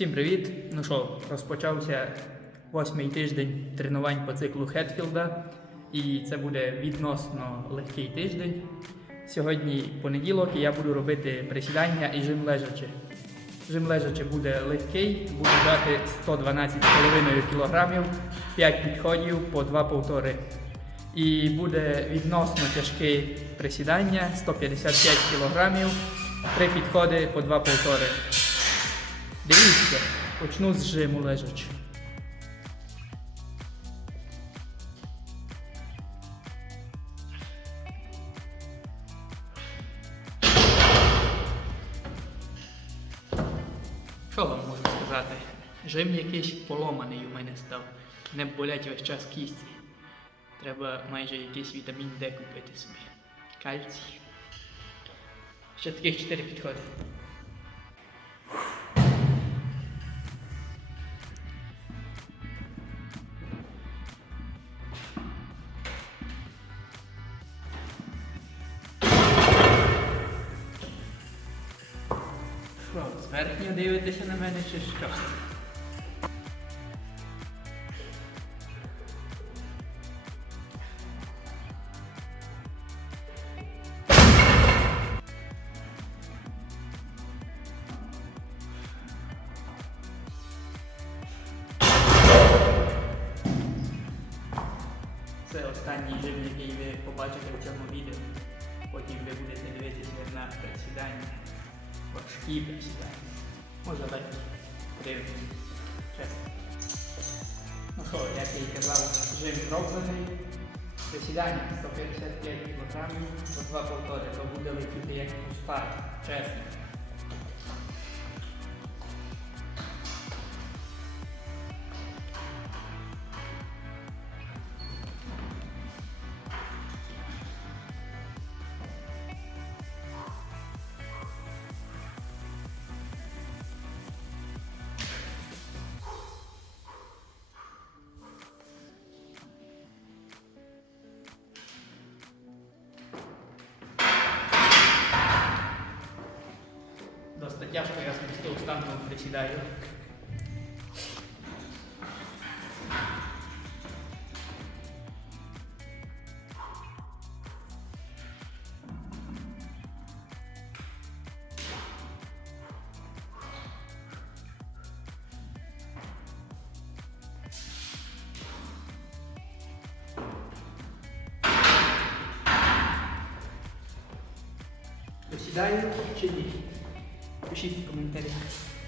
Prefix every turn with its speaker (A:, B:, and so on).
A: Всім привіт! Ну що, розпочався восьмий тиждень тренувань по циклу Хетфілда, і це буде відносно легкий тиждень. Сьогодні понеділок і я буду робити присідання і жим лежачи. Жим лежачи буде легкий, буду брати 112,5 кг, 5 підходів по 2 повтори. І буде відносно тяжке присідання 155 кг, 3 підходи по 2 повтори. Дивіться, почну з жиму лежачи. Що вам можу сказати? Жим якийсь поломаний у мене став. Не болять весь час кісті. Треба майже якийсь вітамін Д купити собі. Кальцій. Ще таких 4 підходи. Що, зверхньо дивитеся на мене чи що? Це останній жим, який ви побачите в цьому відео. Потім ви будете дивитися на присідання. Важкі присідання. Може легкі. Подивимось. Чесно. Ну що, як я і казав, жим зроблений. Присідання 155 кг по два повтори, то буде летіти як пуста, чесно. Досить тяжко, я з простого стану присідаю. Присідаю чи ні? O chifre ficou.